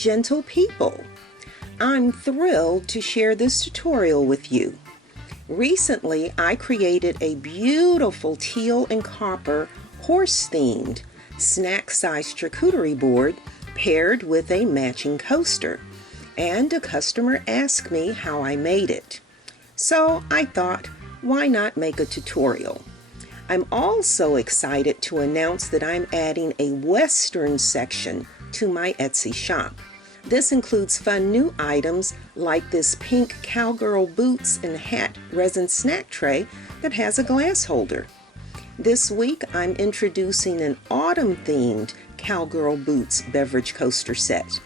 gentle people. I'm thrilled to share this tutorial with you. Recently, I created a beautiful teal and copper horse-themed snack-sized charcuterie board paired with a matching coaster, and a customer asked me how I made it. So I thought, why not make a tutorial? I'm also excited to announce that I'm adding a Western section to my Etsy shop. This includes fun new items like this pink Cowgirl boots and hat resin snack tray that has a glass holder. This week I'm introducing an autumn-themed Cowgirl boots beverage coaster set.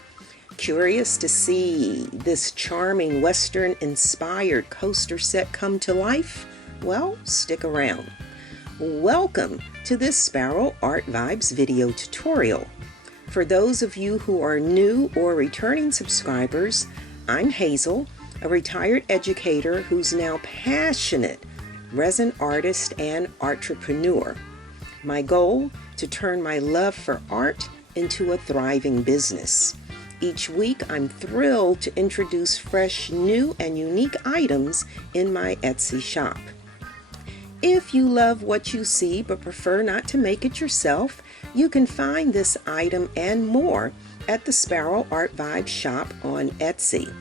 Curious to see this charming Western-inspired coaster set come to life? Well, stick around. Welcome to this Sparrow Art Vibes video tutorial. For those of you who are new or returning subscribers, I'm Hazel, a retired educator who's now passionate resin artist and entrepreneur. My goal, to turn my love for art into a thriving business. Each week, I'm thrilled to introduce fresh, new, and unique items in my Etsy shop. If you love what you see but prefer not to make it yourself, you can find this item and more at the Sparrow Art Vibes shop on Etsy.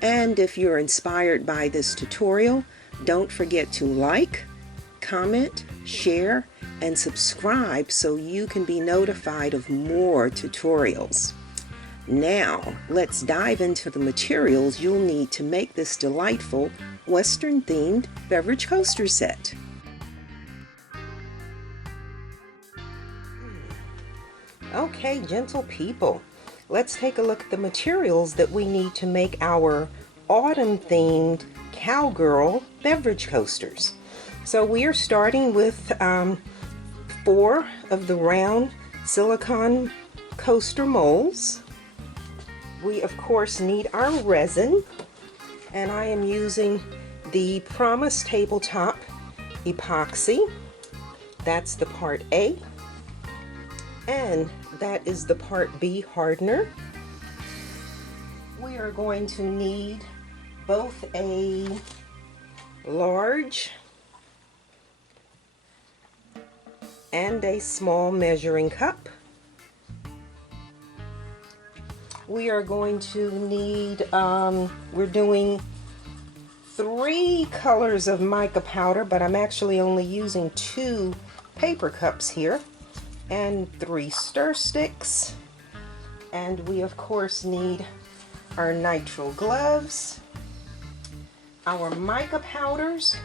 And if you're inspired by this tutorial, don't forget to like, comment, share, and subscribe so you can be notified of more tutorials. Now, let's dive into the materials you'll need to make this delightful Western-themed beverage coaster set. Okay, gentle people, let's take a look at the materials that we need to make our autumn-themed Cowgirl beverage coasters. So we are starting with 4 of the round silicone coaster molds. We of course need our resin, and I am using the Promise Tabletop Epoxy. That's the part A. And that is the part B hardener. We are going to need both a large and a small measuring cup. We are going to need, we're doing 3 colors of mica powder, but I'm actually only using 2 paper cups here, and 3 stir sticks. And we of course need our nitrile gloves, our mica powders.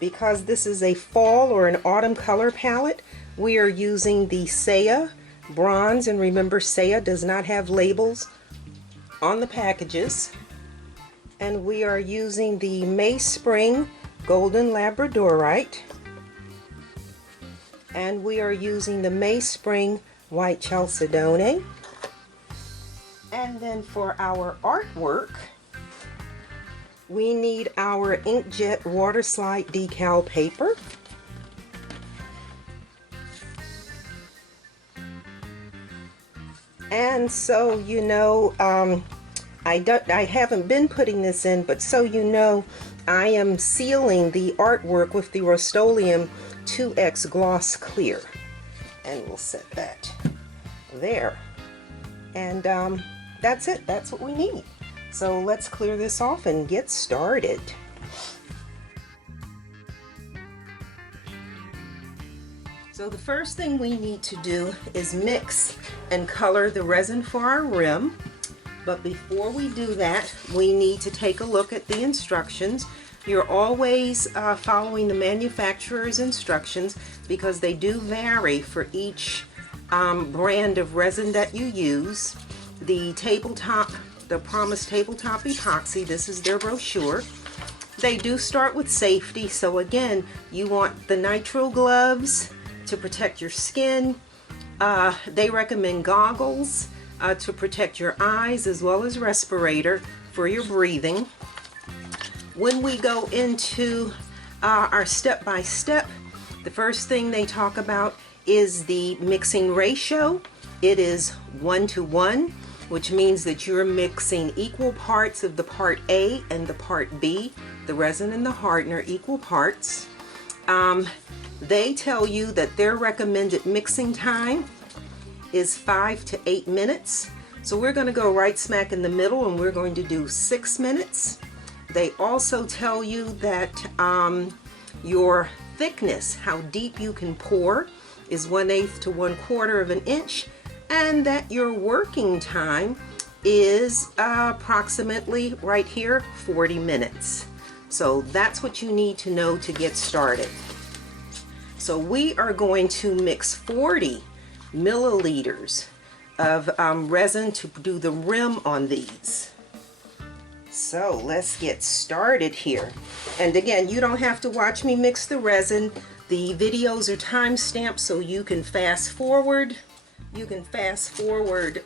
Because this is a fall or an autumn color palette, we are using the Saya Bronze, and remember, Saya does not have labels on the packages. And we are using the May Spring Golden Labradorite, and we are using the May Spring White Chalcedony. And then for our artwork, we need our inkjet water slide decal paper. And so you know, I haven't been putting this in, but so you know, I am sealing the artwork with the Rust-Oleum 2X Gloss Clear. And we'll set that there. And that's it. That's what we need. So let's clear this off and get started. So the first thing we need to do is mix and color the resin for our rim. But before we do that, we need to take a look at the instructions. You're always following the manufacturer's instructions because they do vary for each brand of resin that you use. The Promise Tabletop Epoxy, this is their brochure. They do start with safety, so again, you want the nitrile gloves to protect your skin. They recommend goggles to protect your eyes, as well as respirator for your breathing. When we go into our step-by-step, the first thing they talk about is the mixing ratio. It is 1 to 1. which means that you're mixing equal parts of the part A and the part B, the resin and the hardener, equal parts. They tell you that their recommended mixing time is 5 to 8 minutes. So we're going to go right smack in the middle and we're going to do 6 minutes. They also tell you that your thickness, how deep you can pour, is 1/8 to 1/4 of an inch, and that your working time is approximately right here 40 minutes. So that's what you need to know to get started. So we are going to mix 40 milliliters of resin to do the rim on these. So let's get started here. And again, you don't have to watch me mix the resin. The videos are time stamped, so you can fast forward. You can fast forward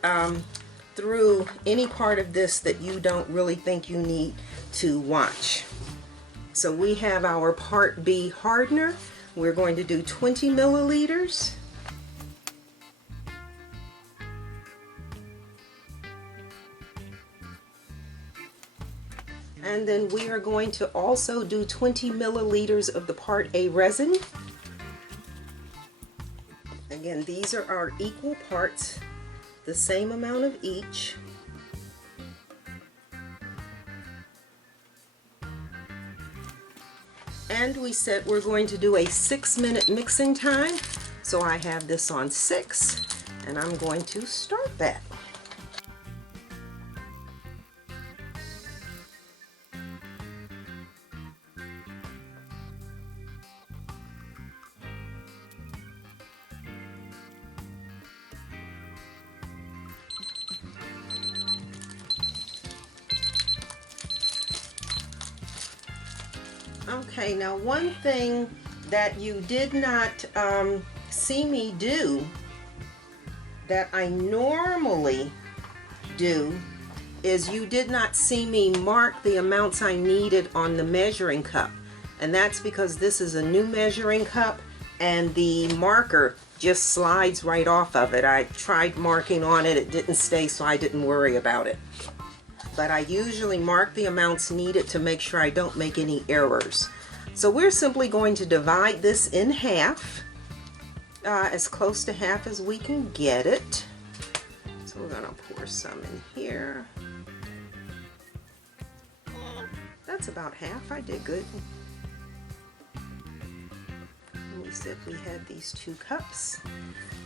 through any part of this that you don't really think you need to watch. So we have our part B hardener. We're going to do 20 milliliters. And then we are going to also do 20 milliliters of the part A resin. Again, these are our equal parts, the same amount of each. And we said we're going to do a 6-minute mixing time. So I have this on 6, and I'm going to start that. Okay, now one thing that you did not see me do that I normally do is you did not see me mark the amounts I needed on the measuring cup. And that's because this is a new measuring cup and the marker just slides right off of it. I tried marking on it, it didn't stay, so I didn't worry about it. But I usually mark the amounts needed to make sure I don't make any errors. So we're simply going to divide this in half, as close to half as we can get it. So we're going to pour some in here. That's about half. I did good. And we said we had these 2 cups,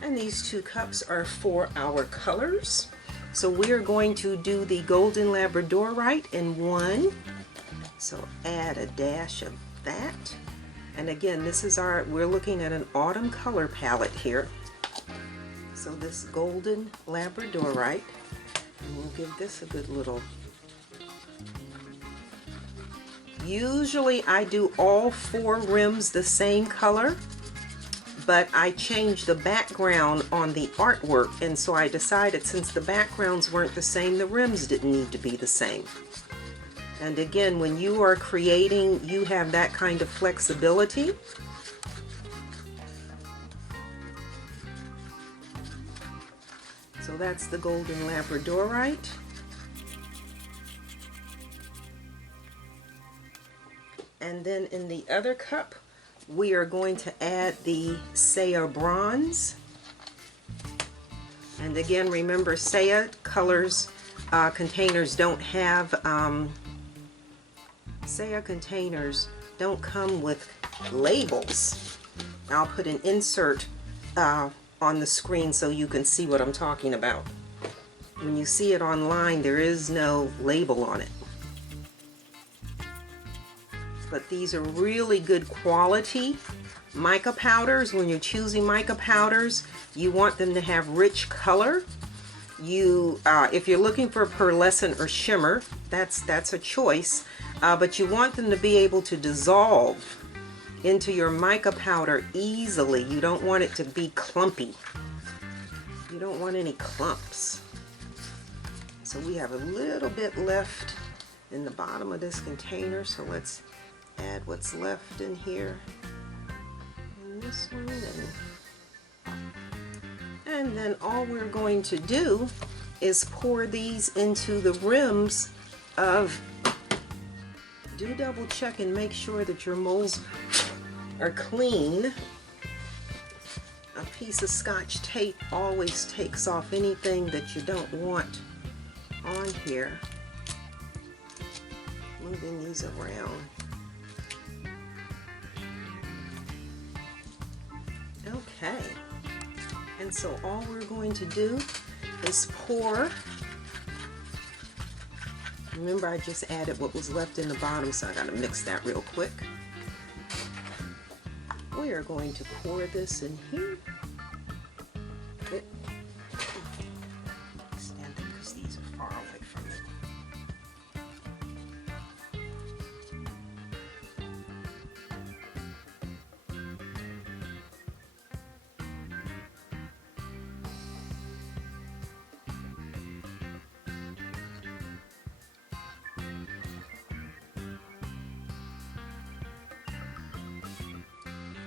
and these 2 cups are for our colors. So we are going to do the golden labradorite in 1. So add a dash of that. And again, this is we're looking at an autumn color palette here. So this golden labradorite, and we'll give this a good little. Usually I do all 4 rims the same color, but I changed the background on the artwork, and so I decided since the backgrounds weren't the same, the rims didn't need to be the same. And again, when you are creating, you have that kind of flexibility. So that's the golden labradorite. And then in the other cup, we are going to add the Saya bronze. And again, remember, Saya colors containers don't have, Saya containers don't come with labels. I'll put an insert on the screen so you can see what I'm talking about. When you see it online, there is no label on it. But these are really good quality mica powders. When you're choosing mica powders, you want them to have rich color. If you're looking for pearlescent or shimmer, that's a choice. But you want them to be able to dissolve into your mica powder easily. You don't want it to be clumpy. You don't want any clumps. So we have a little bit left in the bottom of this container, so let's add what's left in here. And this one, and then all we're going to do is pour these into the rims of, do double check and make sure that your molds are clean. A piece of Scotch tape always takes off anything that you don't want on here. Moving these around. Okay, and so all we're going to do is pour. Remember, I just added what was left in the bottom, so I gotta mix that real quick. We are going to pour this in here. Stand them because these are far away from it.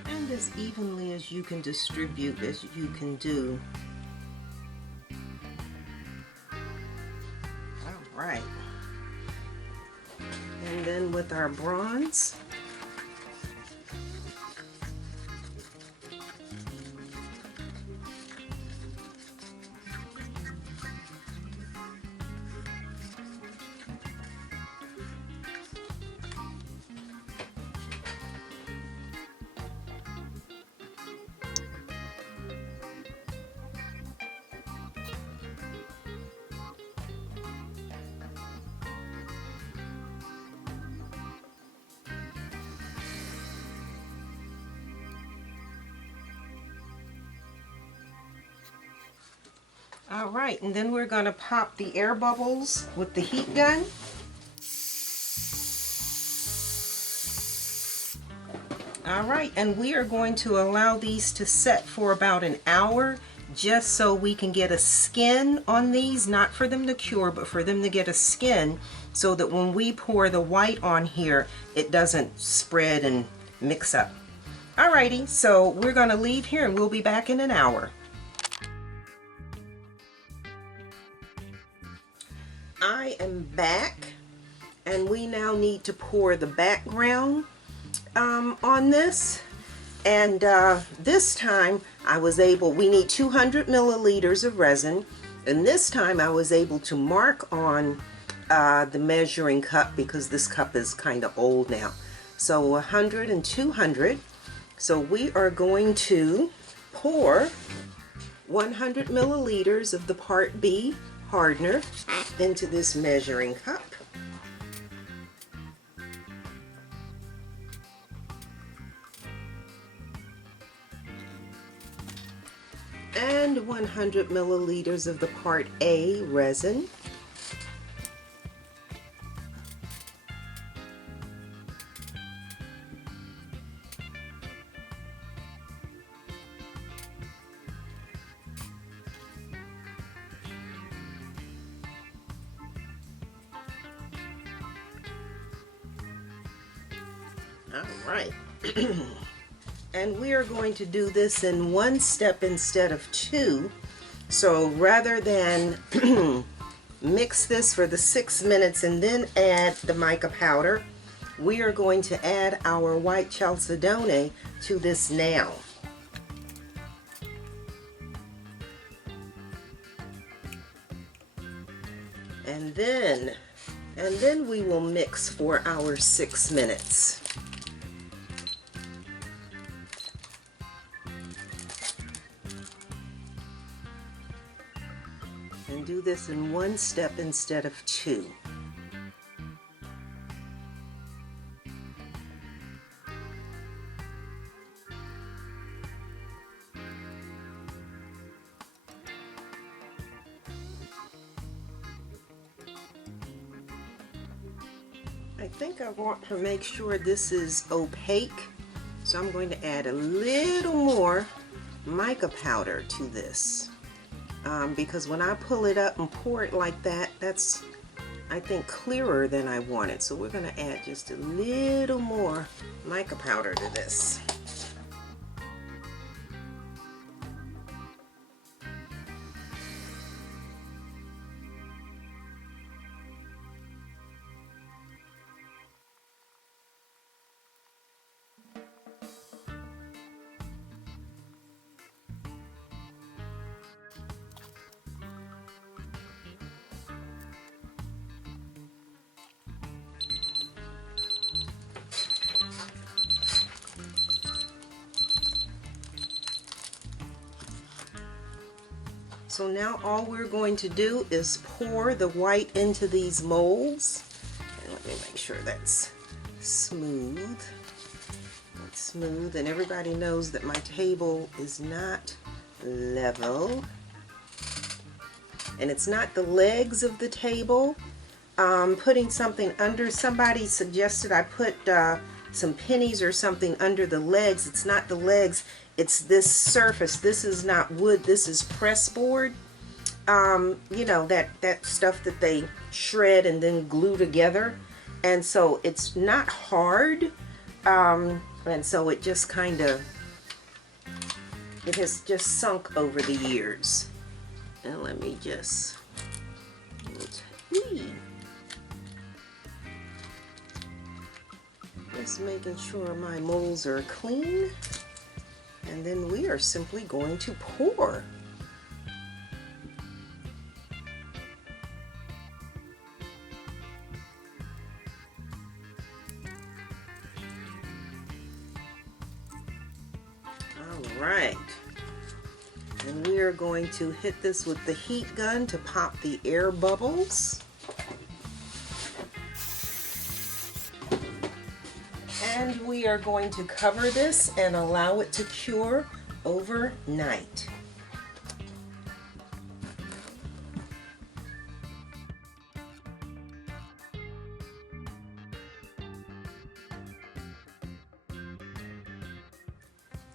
And as evenly as you can distribute as you can do. All right. And then with our bronze, all right, and then we're going to pop the air bubbles with the heat gun. All right, and we are going to allow these to set for about an hour, just so we can get a skin on these, not for them to cure, but for them to get a skin, so that when we pour the white on here, it doesn't spread and mix up. Alrighty, so we're going to leave here and we'll be back in an hour. I am back, and we now need to pour the background on this. And this time I was able, we need 200 milliliters of resin, and this time I was able to mark on the measuring cup, because this cup is kind of old now. So 100 and 200. So we are going to pour 100 milliliters of the Part B hardener into this measuring cup. And 100 milliliters of the Part A resin. All right. And we are going to do this in one step instead of two. So rather than mix this for the 6 minutes and then add the mica powder, we are going to add our white chalcedone to this now. And then we will mix for our 6 minutes. And do this in one step instead of two. I think I want to make sure this is opaque, so I'm going to add a little more mica powder to this, because when I pull it up and pour it like that, that's, I think, clearer than I want it. So we're going to add just a little more mica powder to this. So now all we're going to do is pour the white into these molds. And let me make sure that's smooth. That's smooth, and everybody knows that my table is not level. And it's not the legs of the table. Putting something under, somebody suggested I put some pennies or something under the legs. It's not the legs, it's this surface. This is not wood, this is press board. You know, that stuff that they shred and then glue together. And so it's not hard. And so it just kind of, it has just sunk over the years. And let me just, just making sure my molds are clean. And then we are simply going to pour. All right. And we are going to hit this with the heat gun to pop the air bubbles. And we are going to cover this and allow it to cure overnight.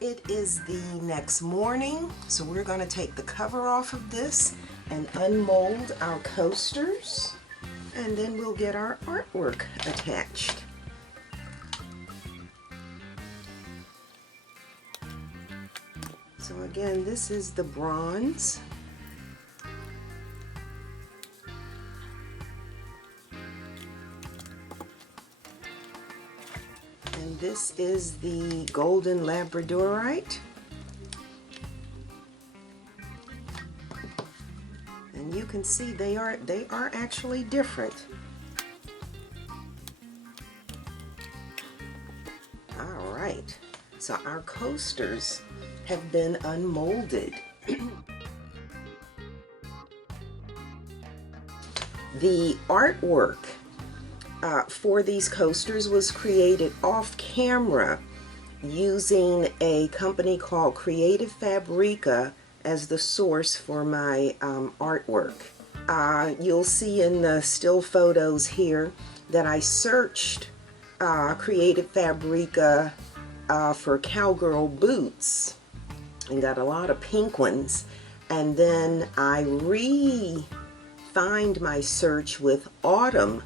It is the next morning, so we're going to take the cover off of this and unmold our coasters, and then we'll get our artwork attached. So again, this is the bronze. And this is the golden labradorite. And you can see they are actually different. All right, so our coasters have been unmolded. The artwork for these coasters was created off camera using a company called Creative Fabrica as the source for my artwork. You'll see in the still photos here that I searched Creative Fabrica for Cowgirl boots and got a lot of pink ones, and then I refined my search with autumn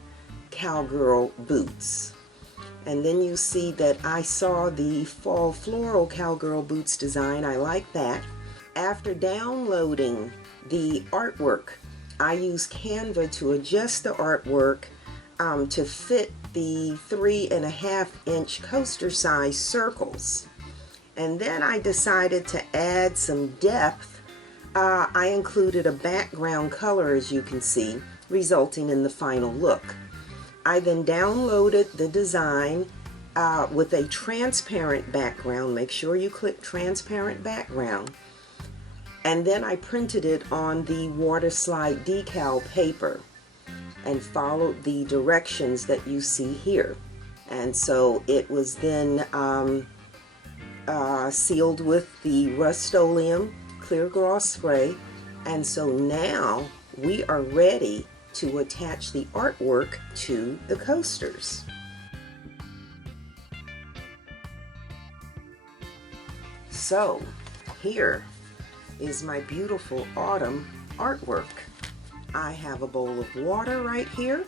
Cowgirl boots, and then you see that I saw the fall floral Cowgirl boots design. I like that. After downloading the artwork, I used Canva to adjust the artwork to fit the 3.5-inch coaster size circles. And then I decided to add some depth. I included a background color, as you can see, resulting in the final look. I then downloaded the design with a transparent background. Make sure you click transparent background. And then I printed it on the water slide decal paper and followed the directions that you see here. And so it was then sealed with the Rust-Oleum clear gloss spray, and so now we are ready to attach the artwork to the coasters. So here is my beautiful autumn artwork. I have a bowl of water right here,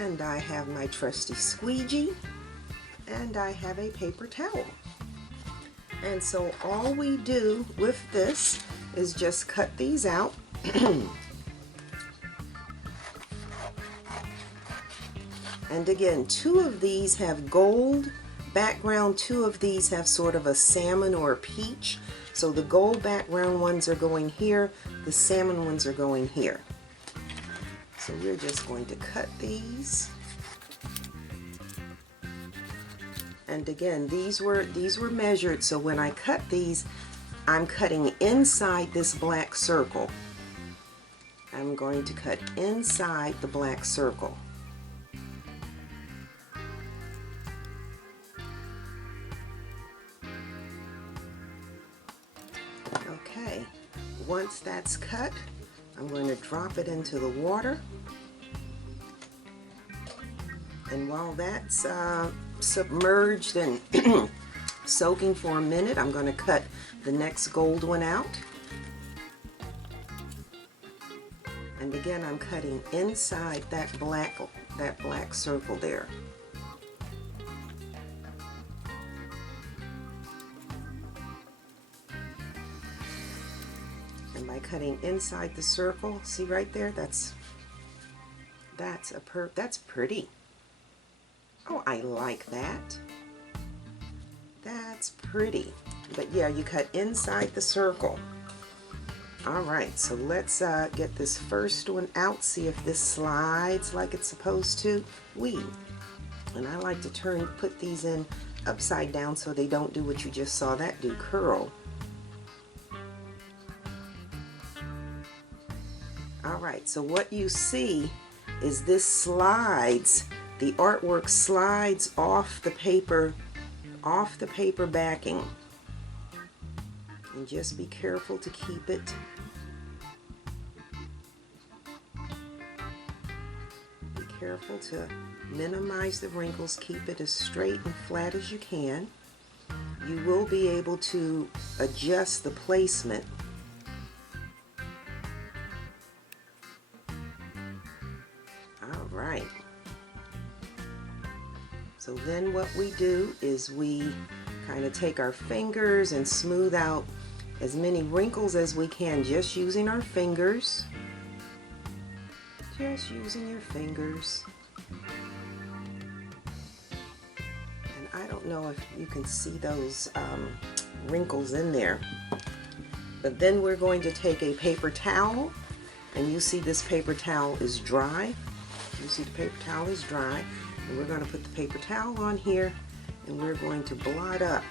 and I have my trusty squeegee, and I have a paper towel. And so all we do with this is just cut these out. And again, 2 of these have gold background, 2 of these have sort of a salmon or a peach. So the gold background ones are going here, the salmon ones are going here. So we're just going to cut these. And again, these were measured, so when I cut these, I'm cutting inside this black circle. I'm going to cut inside the black circle. Okay, once that's cut, I'm going to drop it into the water. And while that's submerged and soaking for a minute, I'm going to cut the next gold one out. And again, I'm cutting inside that black circle there. And by cutting inside the circle, see right there, that's pretty. Oh, I like that. That's pretty. But yeah, you cut inside the circle. Alright, so let's get this first one out, see if this slides like it's supposed to. And I like to put these in upside down so they don't do what you just saw that do, curl. Alright, so what you see is this slides, the artwork slides off the paper backing. And just be careful to keep it. Be careful to minimize the wrinkles, keep it as straight and flat as you can. You will be able to adjust the placement. Alright. So then what we do is we kind of take our fingers and smooth out as many wrinkles as we can, just using our fingers. Just using your fingers. And I don't know if you can see those wrinkles in there. But then we're going to take a paper towel, and you see this paper towel is dry. You see the paper towel is dry. And we're going to put the paper towel on here, and we're going to blot up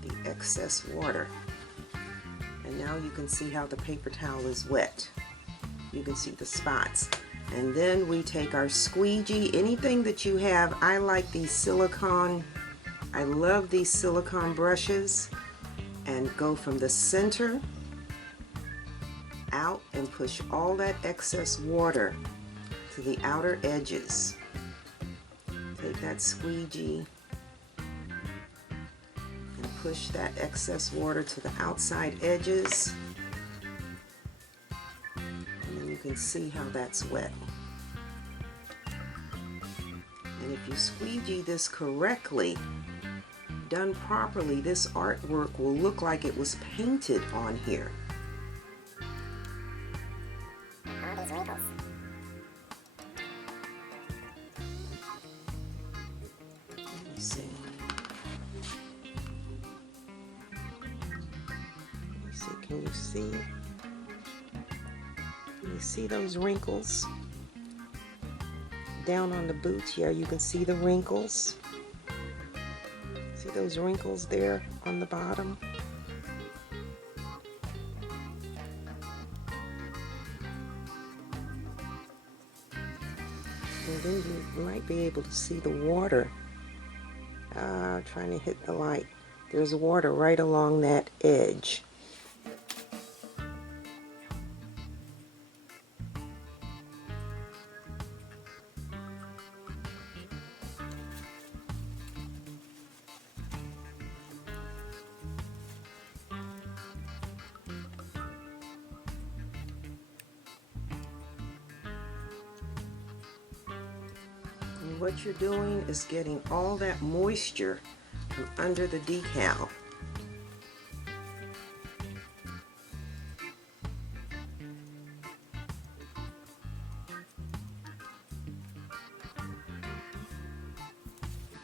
the excess water. And now you can see how the paper towel is wet. You can see the spots. And then we take our squeegee, anything that you have. I like these silicone, I love these silicone brushes, and go from the center out and push all that excess water to the outer edges. Take that squeegee and push that excess water to the outside edges, and then you can see how that's wet. And if you squeegee this correctly, done properly, this artwork will look like it was painted on here. All these wrinkles. Can you see those wrinkles down on the boots? Yeah, you can see the wrinkles. See those wrinkles there on the bottom? And then you might be able to see the water. Trying to hit the light. There's water right along that edge. And what you're doing is getting all that moisture from under the decal.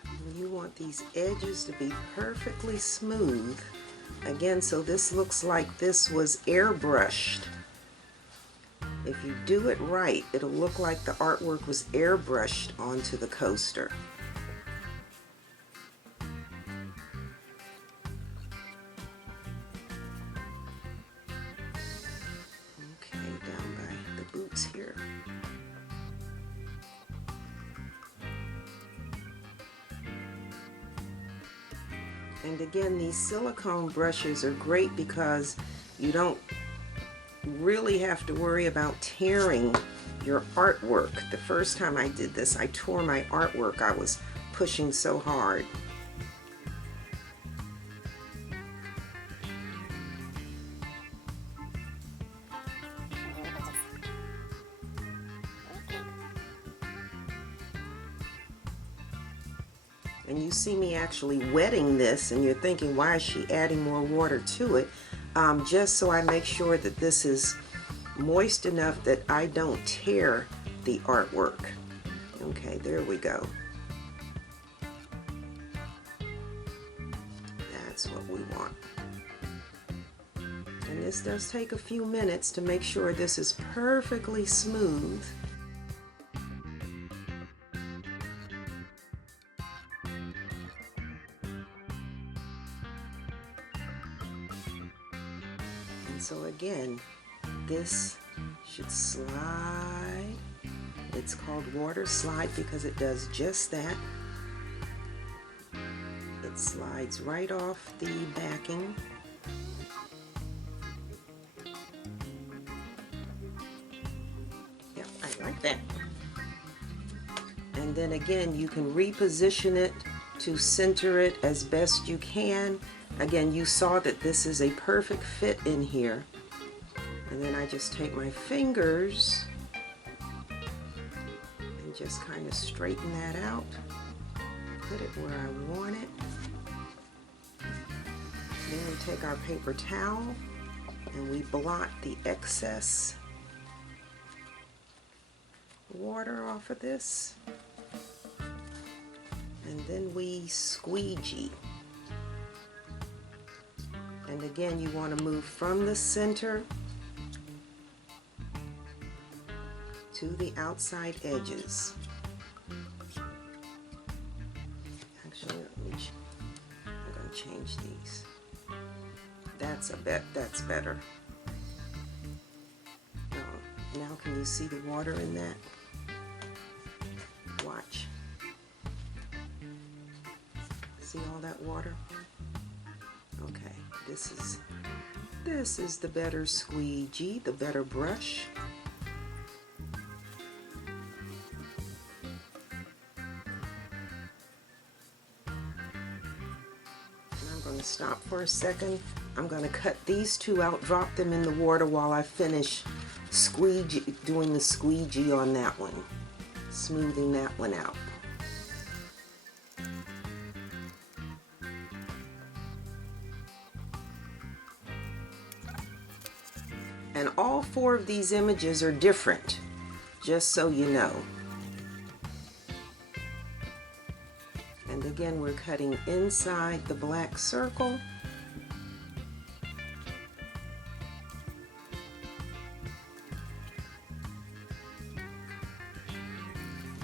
And you want these edges to be perfectly smooth. Again, so this looks like this was airbrushed. If you do it right, it'll look like the artwork was airbrushed onto the coaster. And again, these silicone brushes are great because you don't really have to worry about tearing your artwork. The first time I did this, I tore my artwork. I was pushing so hard. And you see me actually wetting this, and you're thinking, why is she adding more water to it? Just so I make sure that this is moist enough that I don't tear the artwork. Okay, there we go. That's what we want. And this does take a few minutes to make sure this is perfectly smooth. So again, this should slide. It's called water slide because it does just that. It slides right off the backing. Yep, I like that. And then again, you can reposition it to center it as best you can. Again, you saw that this is a perfect fit in here. And then I just take my fingers and just kind of straighten that out. Put it where I want it. Then we take our paper towel and we blot the excess water off of this. And then we squeegee. And again, you want to move from the center to the outside edges. Actually, I'm going to change these. That's better. Now can you see the water in that? Watch. See all that water? Okay, this is the better squeegee, the better brush. And I'm going to stop for a second. I'm going to cut these two out, drop them in the water while I finish doing the squeegee on that one, smoothing that one out. And all four of these images are different, just so you know. And again, we're cutting inside the black circle.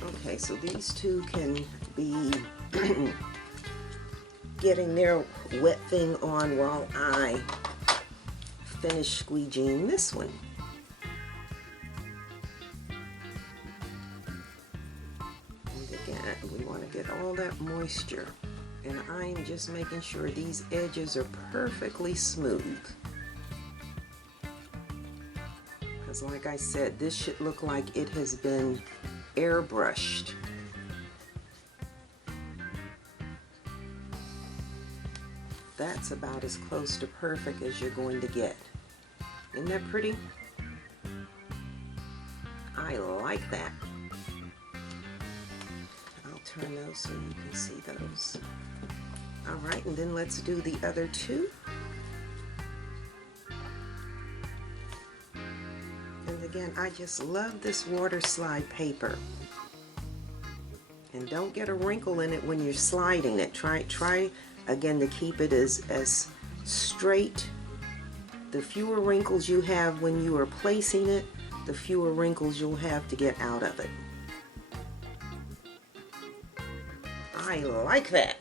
Okay, so these two can be getting their wet thing on while I finish squeegeeing this one. And again, we want to get all that moisture. And I'm just making sure these edges are perfectly smooth. Because like I said, this should look like it has been airbrushed. That's about as close to perfect as you're going to get. Isn't that pretty? I like that. I'll turn those so you can see those. All right, and then let's do the other two. And again, I just love this water slide paper. And don't get a wrinkle in it when you're sliding it. Try again to keep it as straight. The fewer wrinkles you have when you are placing it, the fewer wrinkles you'll have to get out of it. I like that.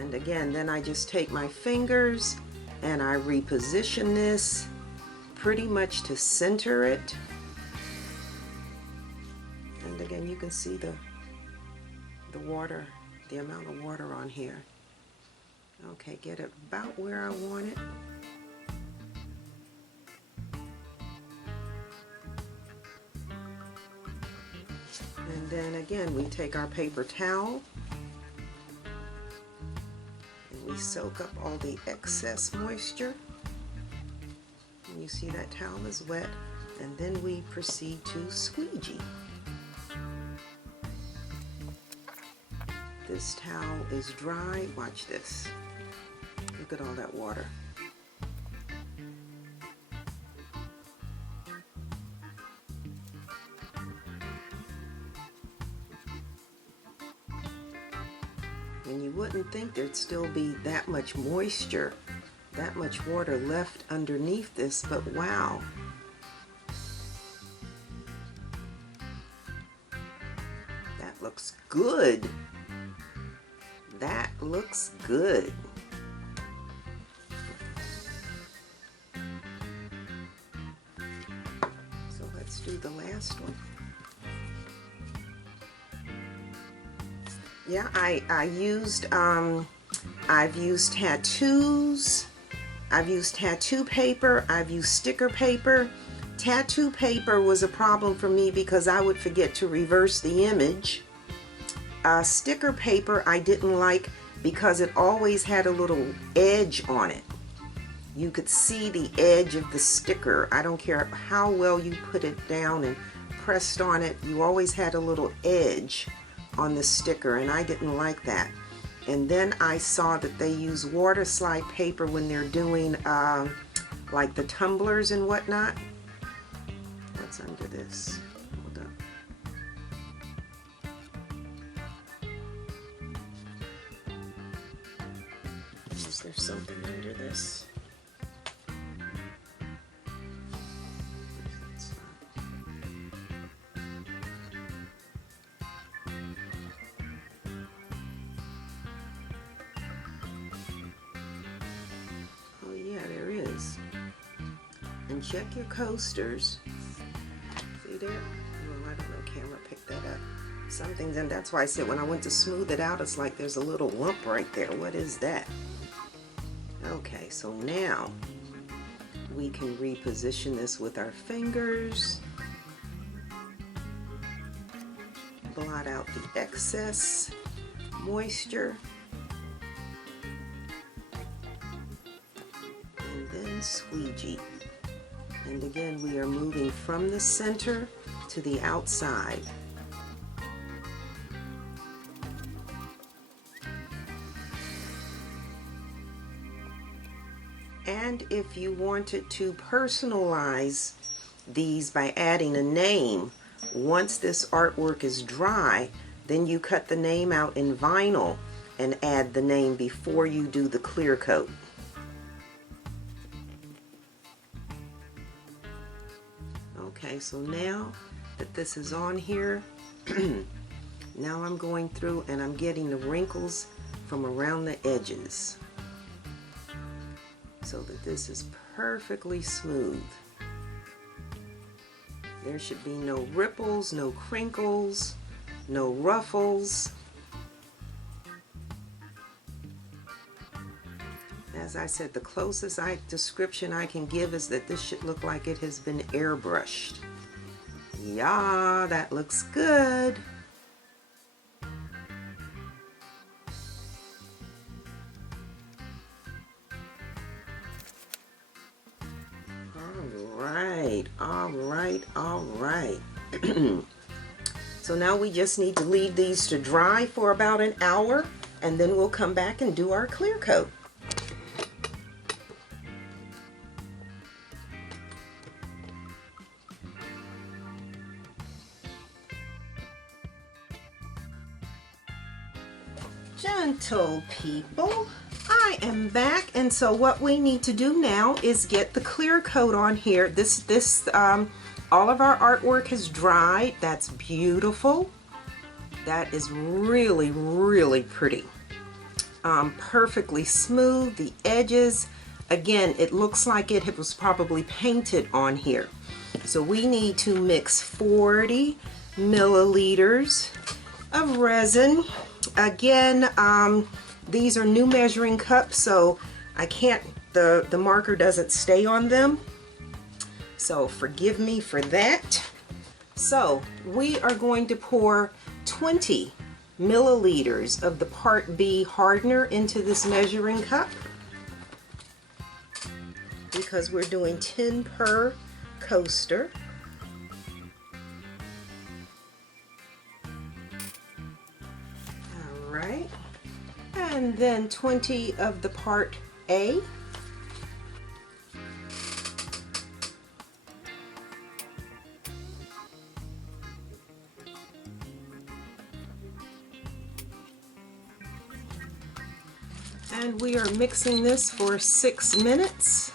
And again, then I just take my fingers and I reposition this pretty much to center it. And again, you can see the water, the amount of water on here. Okay, get it about where I want it. And then again, we take our paper towel and we soak up all the excess moisture. And you see that towel is wet, and then we proceed to squeegee. This towel is dry. Watch this. Look at all that water. And you wouldn't think there'd still be that much moisture, that much water left underneath this, but wow. That looks good. That looks good. So let's do the last one. Yeah, I've used tattoos, I've used tattoo paper, I've used sticker paper. Tattoo paper was a problem for me because I would forget to reverse the image. Sticker paper I didn't like because it always had a little edge on it. You could see the edge of the sticker. I don't care how well you put it down and pressed on it, you always had a little edge on the sticker, and I didn't like that. And then I saw that they use water slide paper when they're doing like the tumblers and whatnot. What's under this? Hold up. Is there something under this? Oh yeah, there is. And check your coasters. See there? Well, I don't know, camera picked that up. Something's in, that's why I said when I went to smooth it out, it's like there's a little lump right there. What is that? Okay, so now we can reposition this with our fingers. Blot out the excess moisture. And then squeegee. And again, we are moving from the center to the outside. And if you wanted to personalize these by adding a name, once this artwork is dry, then you cut the name out in vinyl and add the name before you do the clear coat. Okay, so now that this is on here, now I'm going through and I'm getting the wrinkles from around the edges so that this is perfectly smooth. There should be no ripples, no crinkles, no ruffles. As I said, the closest description I can give is that this should look like it has been airbrushed. Yeah, that looks good. All right. So now we just need to leave these to dry for about an hour, and then we'll come back and do our clear coat. Gentle people, I am back, and so what we need to do now is get the clear coat on here. All of our artwork has dried. That's beautiful. That is really, really pretty. Perfectly smooth. The edges, again, it looks like it was probably painted on here. So we need to mix 40 milliliters of resin. Again, These are new measuring cups, so I can't, the marker doesn't stay on them. So forgive me for that. So we are going to pour 20 milliliters of the Part B hardener into this measuring cup, because we're doing 10 per coaster. All right, and then 20 of the Part A. And we are mixing this for 6 minutes.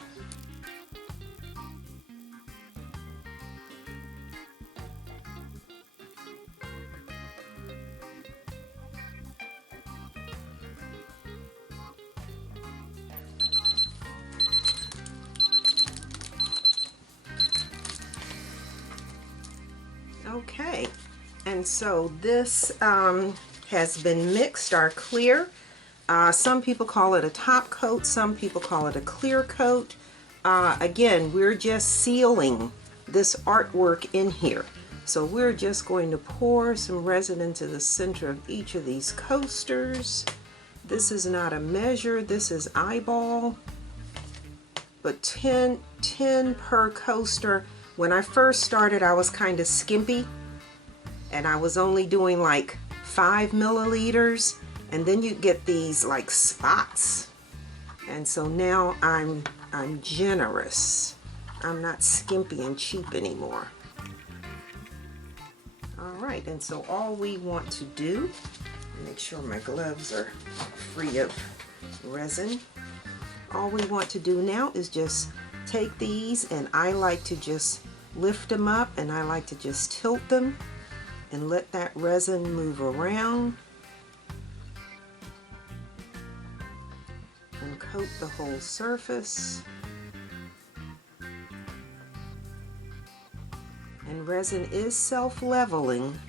Okay, and so this has been mixed, our clear. Some people call it a top coat, some people call it a clear coat. Again, we're just sealing this artwork in here. So we're just going to pour some resin into the center of each of these coasters. This is not a measure, this is eyeball. But 10 per coaster. When I first started, I was kind of skimpy, and I was only doing like 5 milliliters, and then you get these like spots. And so now I'm generous. I'm not skimpy and cheap anymore. All right, and so all we want to do, make sure my gloves are free of resin. All we want to do now is just take these, and I like to just lift them up, and I like to just tilt them and let that resin move around and coat the whole surface. And resin is self-leveling,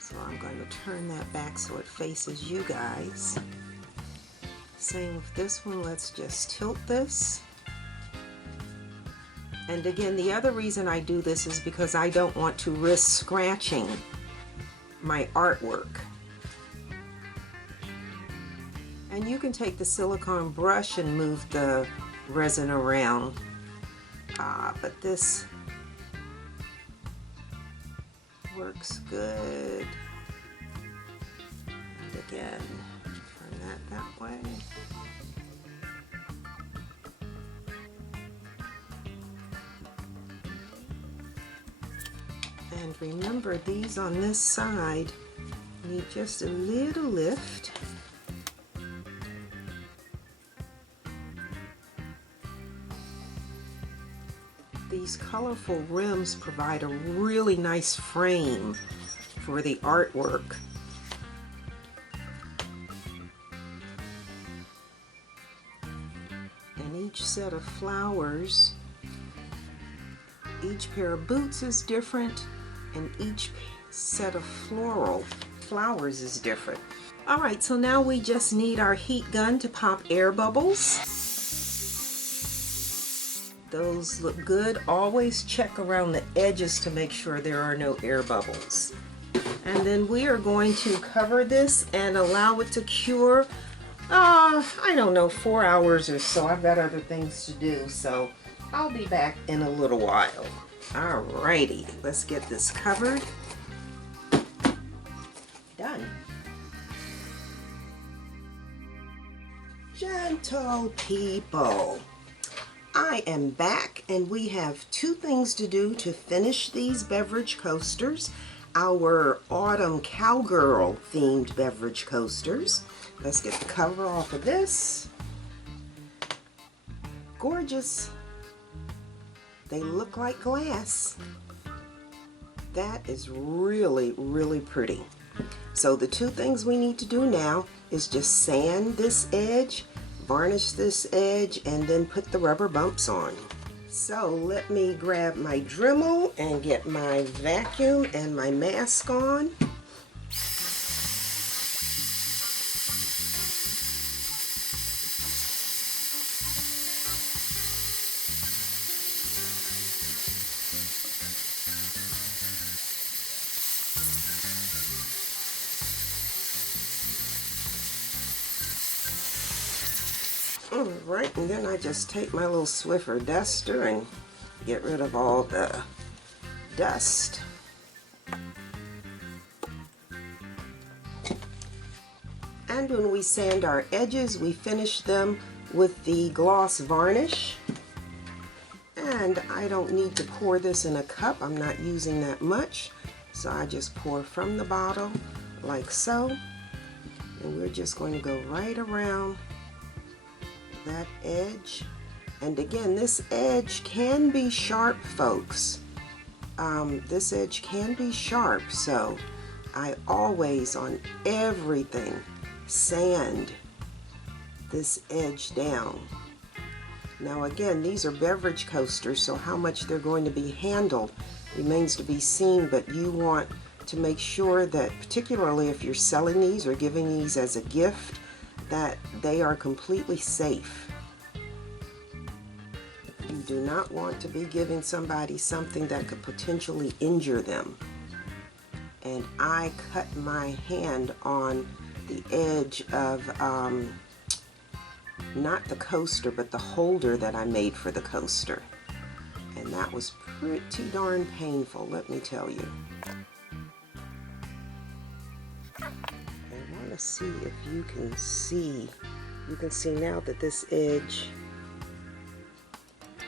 so I'm going to turn that back so it faces you guys. Same with this one, let's just tilt this. And again, the other reason I do this is because I don't want to risk scratching my artwork. And you can take the silicone brush and move the resin around, but this works good. And again, turn that way. And remember, these on this side need just a little lift. These colorful rims provide a really nice frame for the artwork. And each set of flowers, each pair of boots is different, and each set of flowers is different. All right, so now we just need our heat gun to pop air bubbles. Those look good. Always check around the edges to make sure there are no air bubbles. And then we are going to cover this and allow it to cure, I don't know, 4 hours or so. I've got other things to do, so I'll be back in a little while. Alrighty, let's get this covered. Done. Gentle people, I am back, and we have 2 things to do to finish these beverage coasters. Our autumn cowgirl themed beverage coasters. Let's get the cover off of this. Gorgeous. They look like glass. That is really, really pretty. So the 2 things we need to do now is just sand this edge, varnish this edge, and then put the rubber bumps on. So let me grab my Dremel and get my vacuum and my mask on. Right, and then I just take my little Swiffer duster and get rid of all the dust. And when we sand our edges, we finish them with the gloss varnish. And I don't need to pour this in a cup. I'm not using that much. So I just pour from the bottle like so. And we're just going to go right around that edge. And again, this edge can be sharp, folks. This edge can be sharp, so I always, on everything, sand this edge down. Now again, these are beverage coasters, so how much they're going to be handled remains to be seen, but you want to make sure that, particularly if you're selling these or giving these as a gift, that they are completely safe. You do not want to be giving somebody something that could potentially injure them. And I cut my hand on the edge of, not the coaster, but the holder that I made for the coaster. And that was pretty darn painful, let me tell you. I want to see if you can see. You can see now that this edge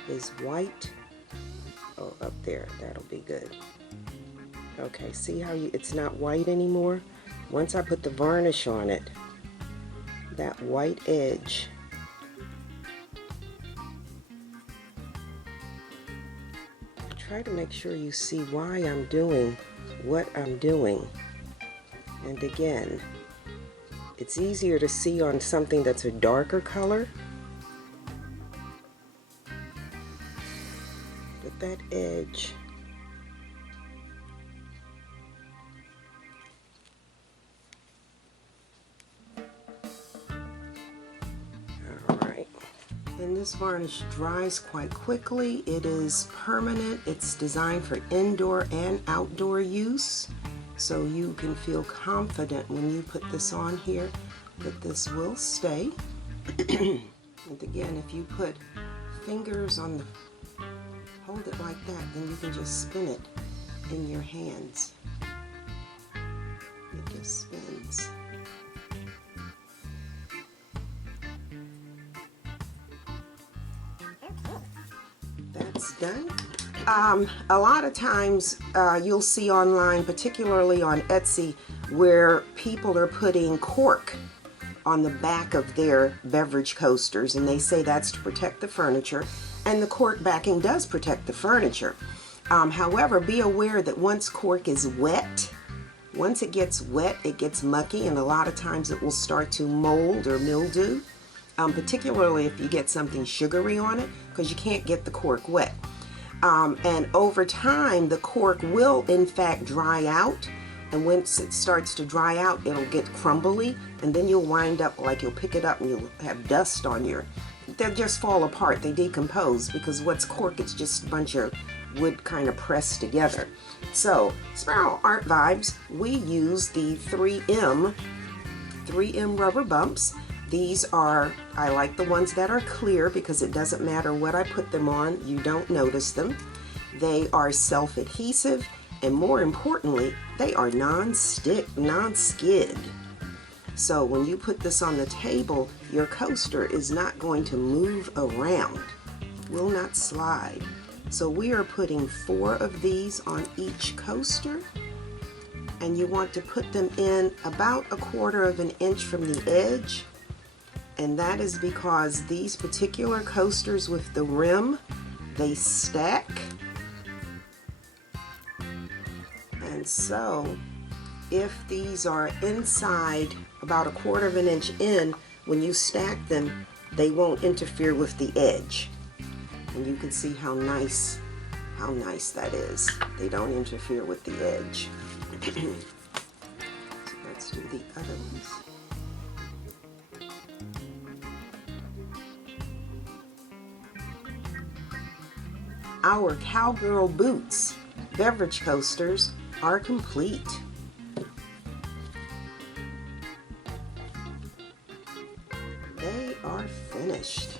is white. Oh, up there, that'll be good. Okay, see how it's not white anymore? Once I put the varnish on it, that white edge try to make sure you see why I'm doing what I'm doing. And again, it's easier to see on something that's a darker color. But that edge, and this varnish dries quite quickly. It is permanent. It's designed for indoor and outdoor use. So you can feel confident when you put this on here that this will stay. And again, if you put fingers on the, hold it like that, then you can just spin it in your hands. It just spins. That's done. A lot of times you'll see online, particularly on Etsy, where people are putting cork on the back of their beverage coasters, and they say that's to protect the furniture, and the cork backing does protect the furniture. However, be aware that once cork is wet, once it gets wet, it gets mucky, and a lot of times it will start to mold or mildew. Particularly if you get something sugary on it, because you can't get the cork wet. And over time, the cork will in fact dry out, and once it starts to dry out, it'll get crumbly, and then you'll wind up like you'll pick it up and you'll have dust on your, they'll just fall apart, they decompose, because what's cork, it's just a bunch of wood kind of pressed together. So, Spiral Art Vibes, we use the 3M rubber bumps. These are, I like the ones that are clear because it doesn't matter what I put them on, you don't notice them. They are self-adhesive, and more importantly, they are non-stick, non-skid. So when you put this on the table, your coaster is not going to move around, will not slide. So we are putting 4 of these on each coaster, and you want to put them in about 1/4 of an inch from the edge. And that is because these particular coasters with the rim, they stack. And so, if these are inside about 1/4 of an inch in, when you stack them, they won't interfere with the edge. And you can see how nice that is. They don't interfere with the edge. So let's do the other ones. Our Cowgirl boots, beverage coasters, are complete. They are finished.